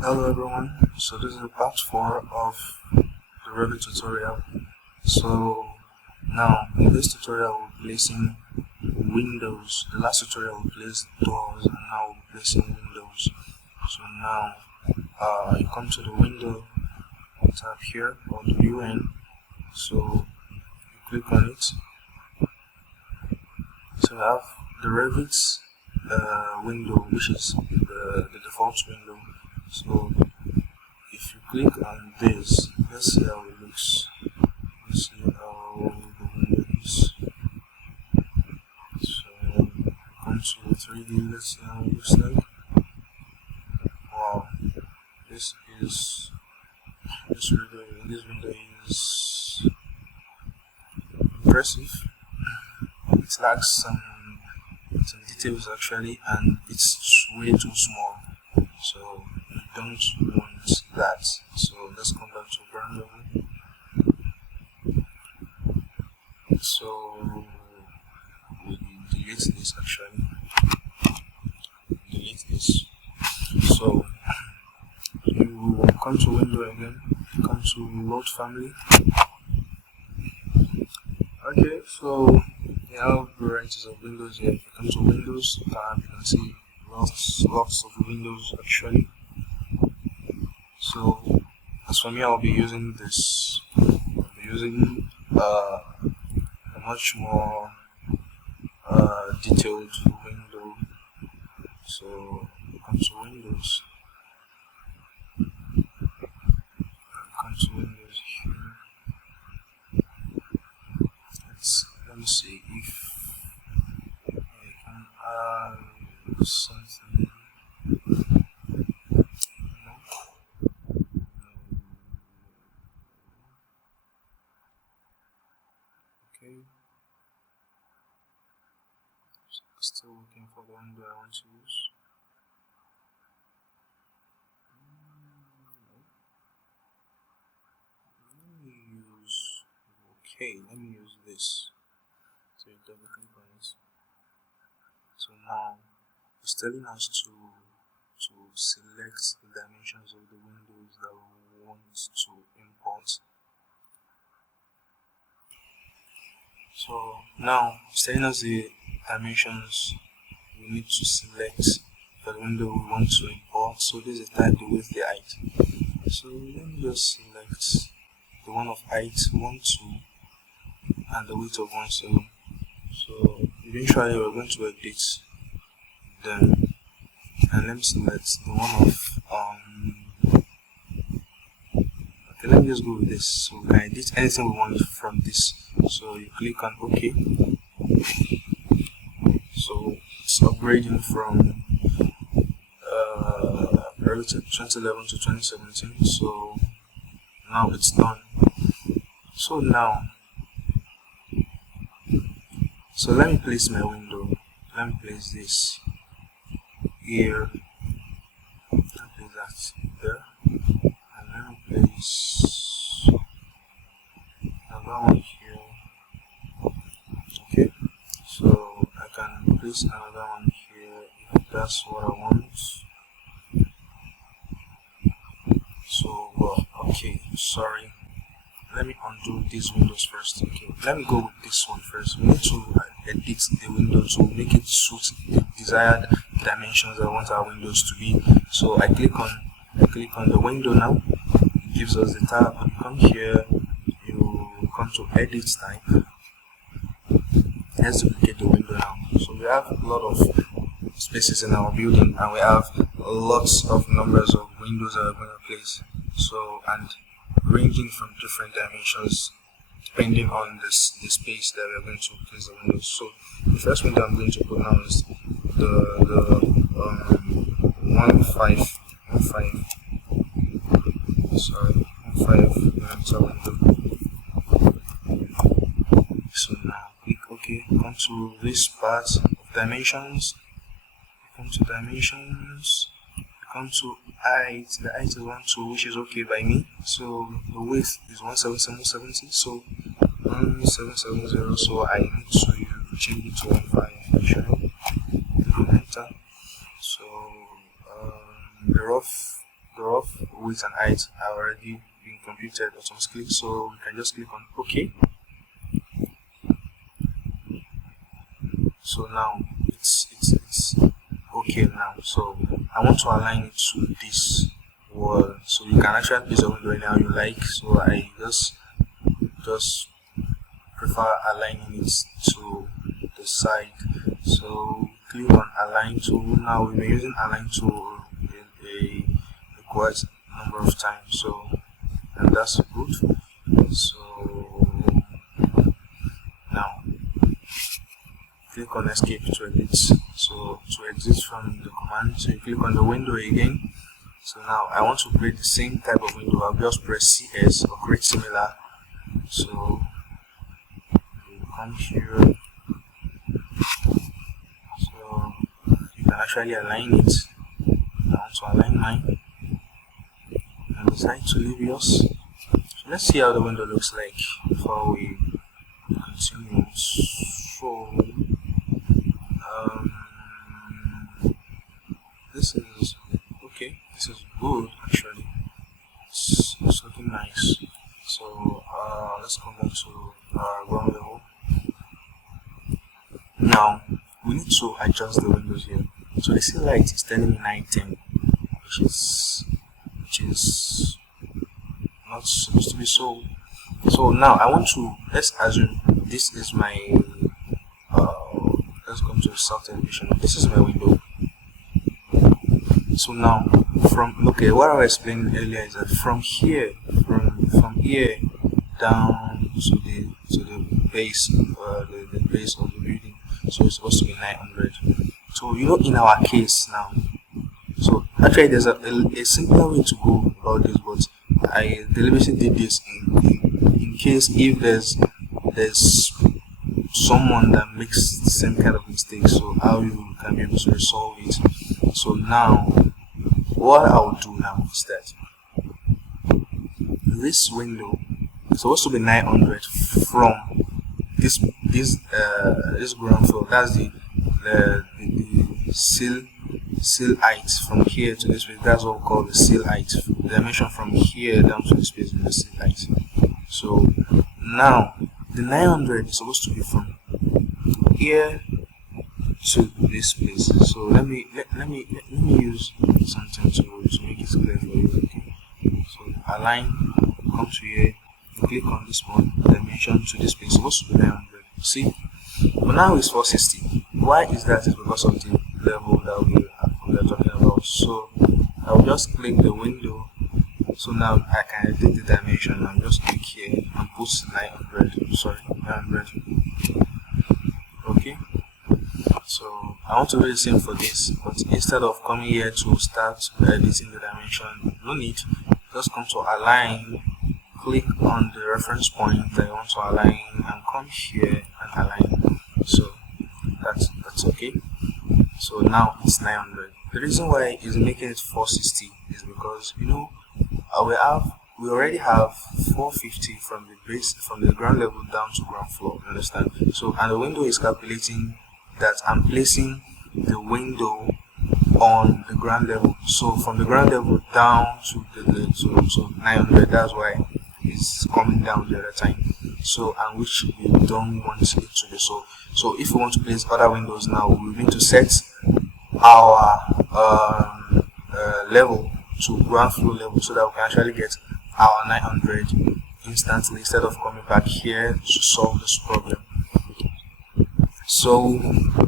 Hello everyone, so this is part 4 of the Revit tutorial. So now in this tutorial we're placing windows. The last tutorial we placed doors and now we're placing windows. So now you come to the window tab here, or the UN. So you click on it. So you have the Revit window, which is the default window. So if you click on this, let's see how it looks. Let's see how the window is. So come to 3D, let's see how it looks like. Wow, this window is impressive. It lacks some details actually, and it's way too small. So we don't want that. So let's come back to ground level. So we delete this actually. Delete this. So you come to window again, come to load family. Okay, so you have varieties of windows here. If you come to windows tab, you can see lots of windows actually. So as for me, I'll be using this. I'll be using a much more detailed window. So come to windows. Come to windows here. Let me see if I can add something. Okay. Still looking for the window I want to use. Let me use this. So you double click on it. So now it's telling us to select the dimensions of the windows that we want to import. So now it's telling us the dimensions we need to select for the window we want to import. So this is the type, the width, the height. So let me just select the one of height 1, 2 and the width of 1, 7. So eventually we're going to edit them, and let me select the one of okay, let me just go with this. So we can edit anything we want from this. So you click on OK. So it's upgrading from 2011 to 2017. So now it's done. So now, so let me place my window. Let me place this here. Let me place that there. And let me place another one here. Okay. So I can place another one here if that's what I want. So, well, okay, sorry. Let me undo these windows first. Okay, let me go with this one first. We need to edit the window to make it suit the desired dimensions I want our windows to be. So I click on the window now. It gives us the tab. You come here, you come to edit type. Let's duplicate the window now. So we have a lot of spaces in our building, and we have lots of numbers of windows that we're going to place. So, and ranging from different dimensions depending on the space that we're going to place the windows. So the first window I'm going to put now is the 15 millimeter window. So now click OK. Come to this part of dimensions. Come to dimensions. Come to height. The height is 1, 2, which is okay by me. So the width is 17770. So 1770. So I need to change it to 15 actually. Enter. So the rough width and height are already being computed automatically, so we can just click on OK. So now it's okay now. So I want to align it to this wall, so you can actually place a window anyhow you like. So I just prefer aligning it to the side. So click on align tool. Now we've been using align tool a quite number of times, so and that's good. So now click on escape to exit. So to exit from the command, so you click on the window again. So now I want to create the same type of window. I'll just press CS or create similar. So you come here, so you can actually align it. I want to align mine and decide to leave yours. So let's see how the window looks like before we continue. So this is okay. This is good actually. It's looking nice. So let's come back to our ground level. Now we need to adjust the windows here. So the ceiling light is telling me 910, which is not supposed to be so. So now I want to, let's assume this is my let's come to the south elevation. This is my window. So now from what I was explaining earlier is that from here down to the base the base of the building, so it's supposed to be 900. So in our case now, so actually there's a simpler way to go about this, but I deliberately did this in case if there's someone that makes the same kind of mistake, so how you can be able to resolve it. So now what I'll do now is that this window is supposed to be 900 from this ground floor. That's the sill height from here to this place. That's what we call the sill height. The dimension from here down to this place is the sill height. So now the 900 is supposed to be from here to this place. So let me use something to make it clear for you. Okay. So align, come to here, click on this one, dimension to this place. It's supposed to be 900. See, but now it's 460. Why is that? It's because of the level that we are talking about. So I'll just click the window. So now I can edit the dimension. I'll just click here and put 900. Sorry, 900. Okay. So I want to do the same for this, but instead of coming here to start editing the dimension, no need. Just come to align, click on the reference point that you want to align, and come here and align. So that's okay. So now it's 900. The reason why it's making it 460 is because we already have 450 from the base, from the ground level down to ground floor. You understand? So and the window is calculating that I'm placing the window on the ground level. So from the ground level down to to 900. That's why it's coming down the other time. So and which we don't want it to be so. So if we want to place other windows now, we need to set our level to ground floor level so that we can actually get our 900 instantly instead of coming back here to solve this problem. So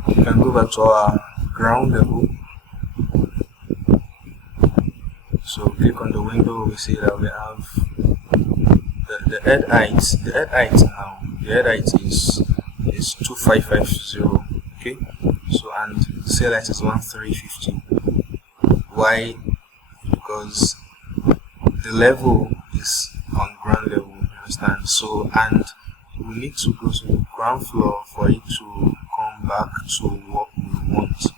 we can go back to our ground level. So click on the window. We see that we have the head height. The head height now. The head height is 2550. Okay. So and the cell height is 1350. Why? Because the level is on ground level. You understand? So and we need to go to the ground floor for it to come back to what we want.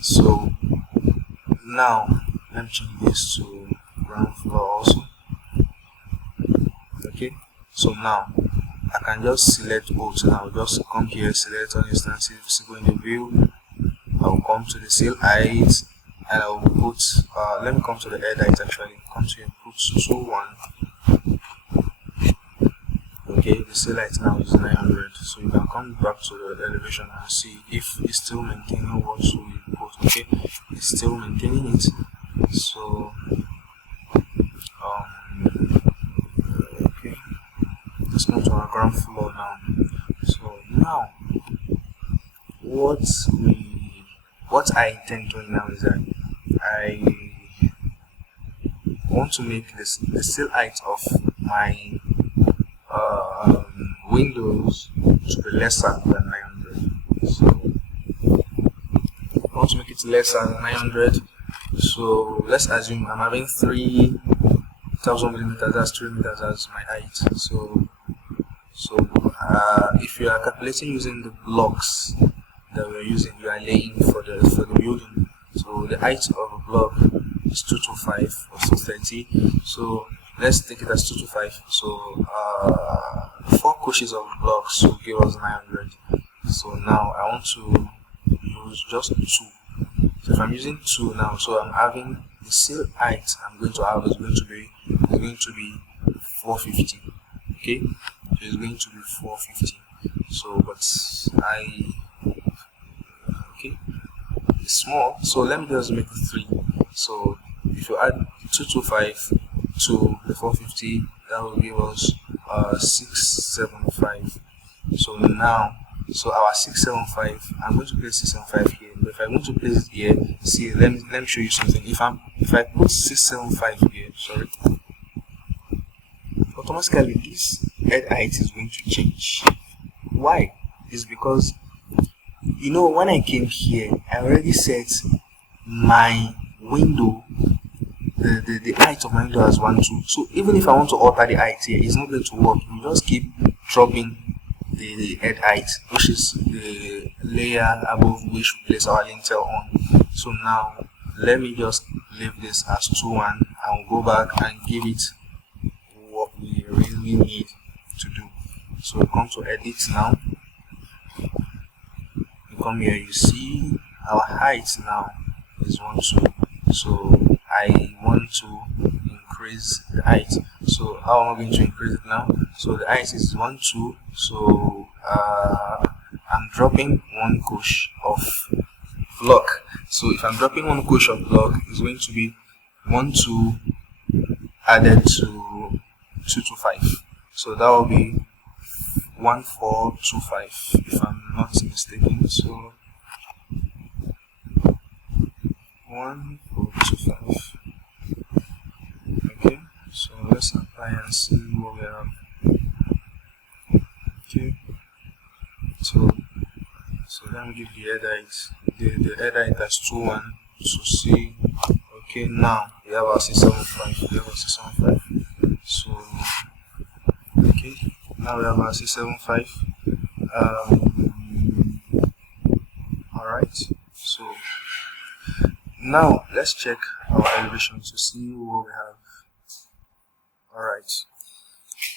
So now let me change this to ground floor also. Okay, so now I can just select both. Now just come here, select all instances, go in the view. I'll come to the cell height and I'll put let me come to the head height actually. Come to here. put 2.1. Okay, the seal height now is 900. So you can come back to the elevation and see if it's still maintaining what we put. Okay, it's still maintaining it. So okay, let's go to our ground floor now. So now what I intend doing now is that I want to make the seal height of my windows to be lesser than 900. So I want to make it lesser than 900. So let's assume I'm having 3,000 millimeters, that's 3 meters as my height. So if you are calculating using the blocks that we're using, you are laying for the building. So the height of a block is 225 or 230. So let's take it as 225. So 4 coaches of blocks will give us 900. So now I want to use just 2. So if I'm using 2 now, so I'm having the seal height I'm going to have is going to be 450. Okay, so it's going to be 450. So but okay, it's small, so let me just make 3. So if you add 225 to the 450, that will give us 675. So now, so our 675, I'm going to place 675 here. But if I want to place it here, see, let me show you something. If I put 675 here, sorry, automatically this head height is going to change. Why? It's because, you know, when I came here, I already set my window, the height of my window as 1, 2. So even if I want to alter the height here, it's not going to work. You just keep dropping the head height, which is the layer above which we place our lintel on. So now let me just leave this as 2.1 and we'll go back and give it what we really need to do. So we come to edit now. You come here, you see our height now is 1, 2. So I want to increase the height. So how am I going to increase it now? So the height is 1, 2. So I'm dropping 1 coach of block. So if I'm dropping 1 coach of block, it's going to be 1, 2 added to 225. So that will be 1425 if I'm not mistaken. So 1425. Okay, so let's apply and see what we have. Okay, so let me give the head height. The head height as 2.1 to see. Okay, now we have our 675. So okay, now we have our 675. Alright, so now let's check our elevation to see what we have. Alright,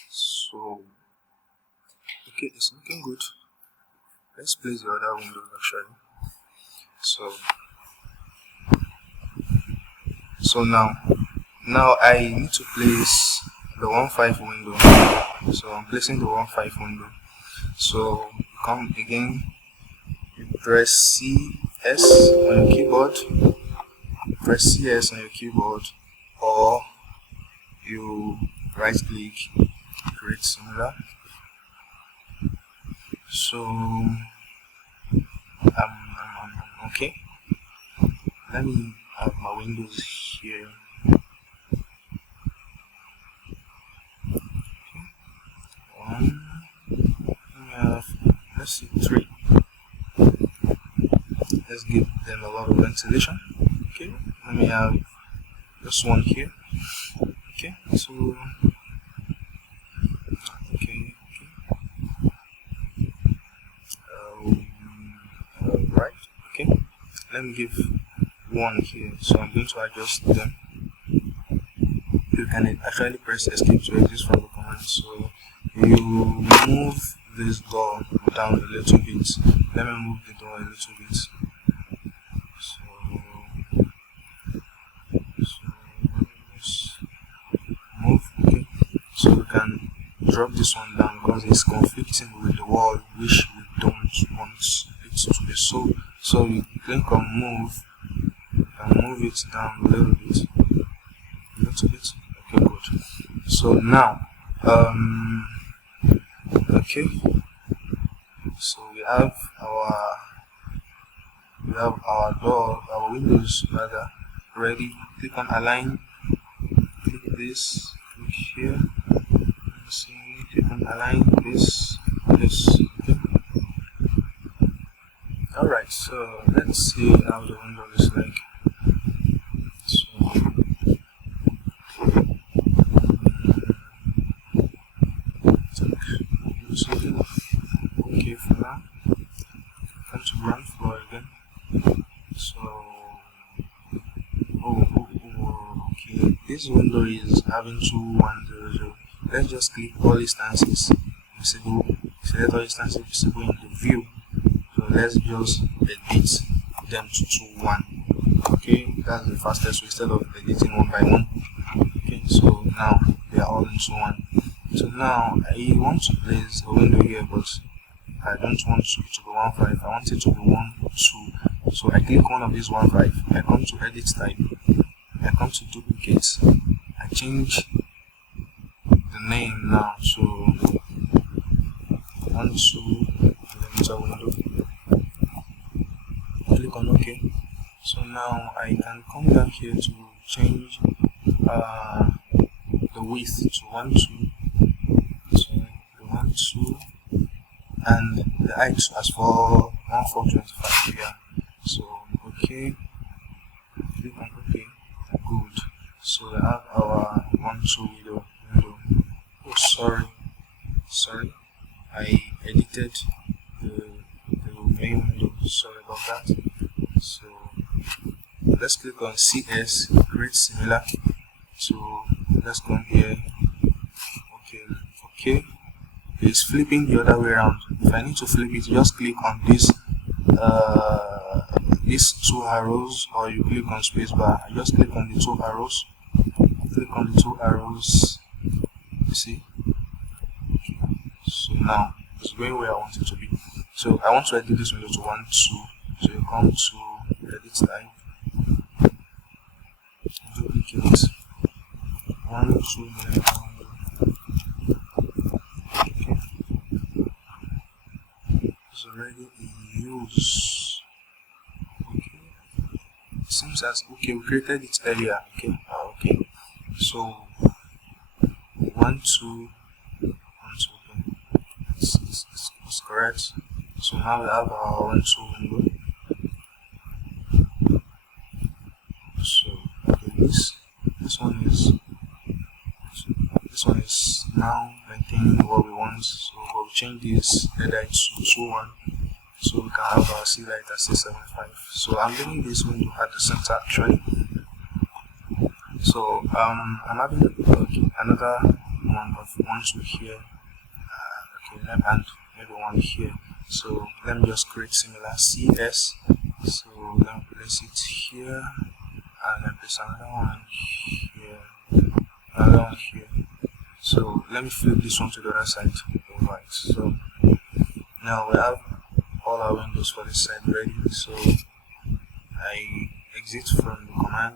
so okay, it's looking good. Let's place the other windows actually. So now I need to place the 1.5 window. So I'm placing the 1.5 window. So come again, you press CS on your keyboard. Press CS on your keyboard, or you right click, create similar. So okay. Let me have my windows here. Let's see 3. Let's give them a lot of ventilation. Okay, let me have just 1 here. Okay, so okay. Right. Okay, let me give 1 here. So I'm going to adjust them. You can actually press escape to exit from the command. So you move this door down a little bit. Let me move the door a little bit. can drop this one down because it's conflicting with the wall, which we don't want it to be. So you click on move and move it down a little bit. Okay, good. So now okay, so we have our windows rather ready. Click on align, click this, click here, see, click on align this. Okay. Alright, so let's see how the window is like. Okay for now. Come to ground floor again. So okay, this window is having 2100. Let's just click all instances visible. Select all instances visible in the view. So let's just edit them to 21. Okay, that's the fastest way instead of editing one by one. Okay, so now they are all in 21. So now I want to place a window here, but I don't want it to be 1.5. I want it to be 1.2. So I click one of these 1.5. I come to edit type. I come to duplicate. I change the name now to 1.2 millimeter window. Click on OK. So now I can come down here to change the width to 1.2. So the 1.2 and the height as for 1.425 here. So okay, click on OK. Good. So we have our 1.2 window. Oh, sorry, I edited the main window. Sorry about that. So let's click on CS, create similar. So let's come here. Okay. It's flipping the other way around. If I need to flip it, just click on this these two arrows, or you click on spacebar. I just click on the two arrows. Click on the two arrows. You see? Okay. So now it's going where I want it to be. So I want to edit this window to 1.2. So you come to edit type, duplicate 1.2 millimeter. Already in use. Okay, it seems as okay, we created it earlier. Okay, so 1.2 okay, it's correct. So now we have our 1.2 window. So okay, this one is now maintaining what we want. So we'll change this header to 2.1, so we can have our C light at 6.75. So I'm leaving this window at the center actually. So I'm having another one of 1.2 here. And maybe one here. So let me just create similar CS. So let me place it here, and then place another one here, another one here. So let me flip this one to the other side. Alright, so now we have all our windows for this side ready. So I exit from the command.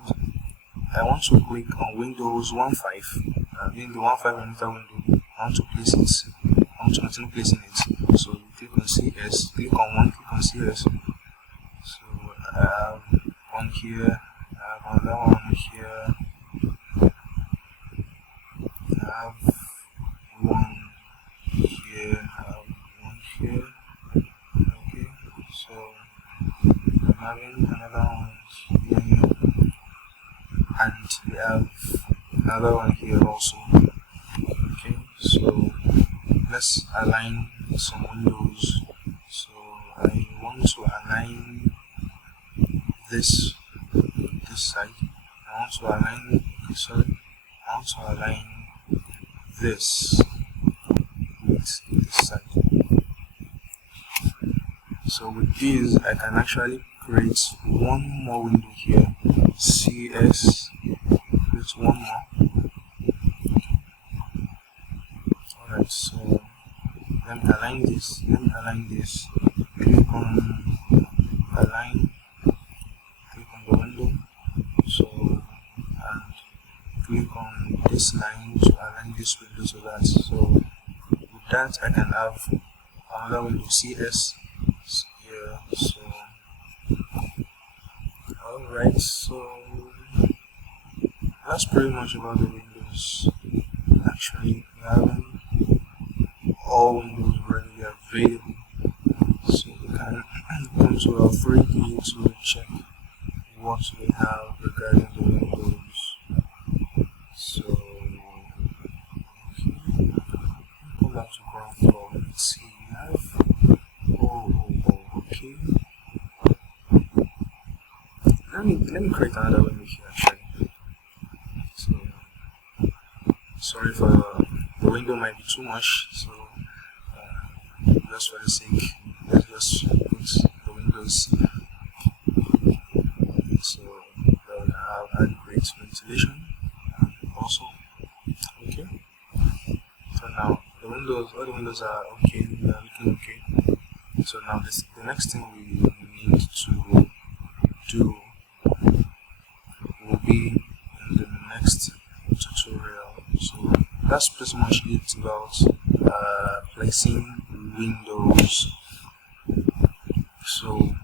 I want to click on Windows 1.5. In the 1.5 millimeter window, I want to place it. I want to continue placing it. So you click on CS, click on one, click on CS. So I have one here, I have another one here. I have one here, I have one here. Okay, so I'm having another one here, and we have another one here also. Okay, so let's align some windows. So I want to align this side. I want to align this with this side. So with this, I can actually create one more window here. CS, create one more. Alright, so let me align this. Click on align, click on the window, so, and click on this line to align this window to that. So with that I can have another window CS here. So alright, so that's pretty much about the windows. Actually, we have all windows already available, so we can come to our 3D to check what we have regarding the windows. So okay, go back to ground floor. Let's see, we have okay. Let me create another window here actually. So sorry for the window might be too much, so just for the sake, let's just put the windows so that we have adequate ventilation also. Okay, so now the windows, all the windows are okay, they are looking okay. So now the next thing we need to do will be in the next tutorial. So that's pretty much it about placing windows. So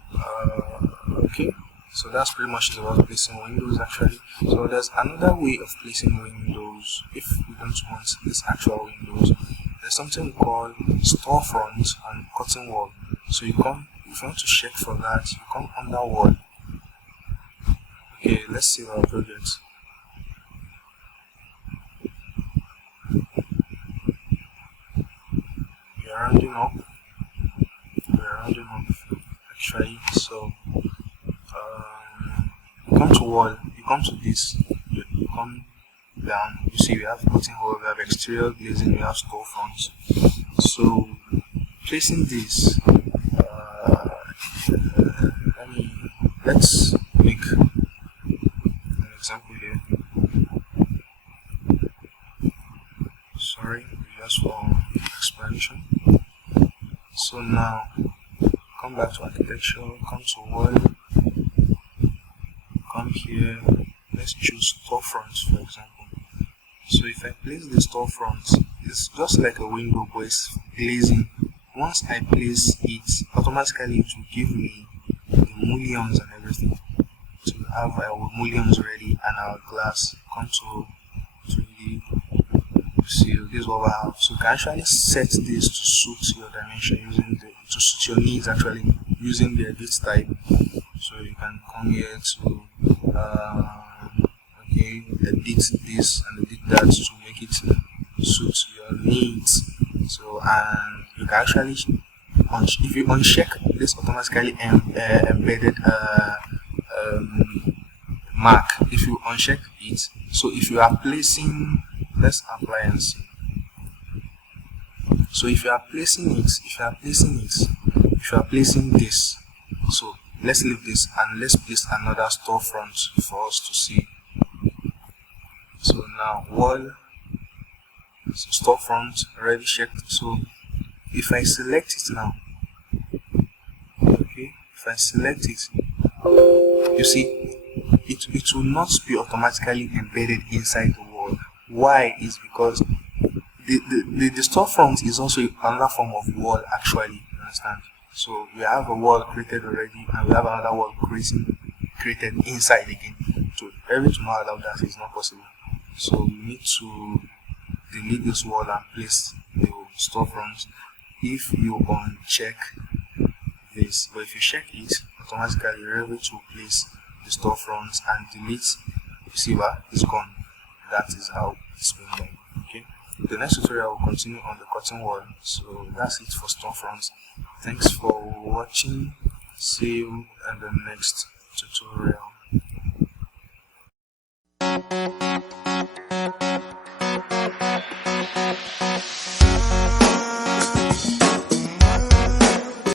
okay, so that's pretty much it about placing windows actually. So there's another way of placing windows if we don't want this actual windows. There's something called storefront and curtain wall. So you come, if you want to check for that, you come under wall. Okay, let's see our project. We're rounding up actually. So you come to wall, you come to this, you come down, you see we have curtain wall, we have exterior glazing, we have storefronts. So placing this, let's make an example here. Sorry, just for explanation. So now come back to architecture, come to wall, come here, let's choose storefronts for example. So if I place the storefront, it's just like a window but it's glazing. Once I place it, automatically it will give me the mullions and everything. So we have our mullions ready and our glass. Come to 3D. See, this is what we have. So you can actually set this to suit your dimension using to suit your needs actually using the edit type. So you can come here to okay, edit this and edit that to make it suit your needs. So and you can actually if you uncheck this automatically embedded mark, if you uncheck it, so if you are placing, let's apply and see. So if you are placing this, so let's leave this and let's place another storefront for us to see. So now wall, so storefront already checked. So if I select it now, okay, if I select it, you see it will not be automatically embedded inside the wall. Why? Is because the storefront is also another form of wall actually, you understand? So we have a wall created already and we have another wall created inside again. So every to not allow that is not possible. So we need to delete this wall and place the storefront if you uncheck this. But if you check it, automatically Revit will place the storefront and delete. You see what? It's gone. That is how it's been done. Okay. The next tutorial will continue on the curtain wall. So that's it for storefronts. Thanks for watching. See you in the next tutorial.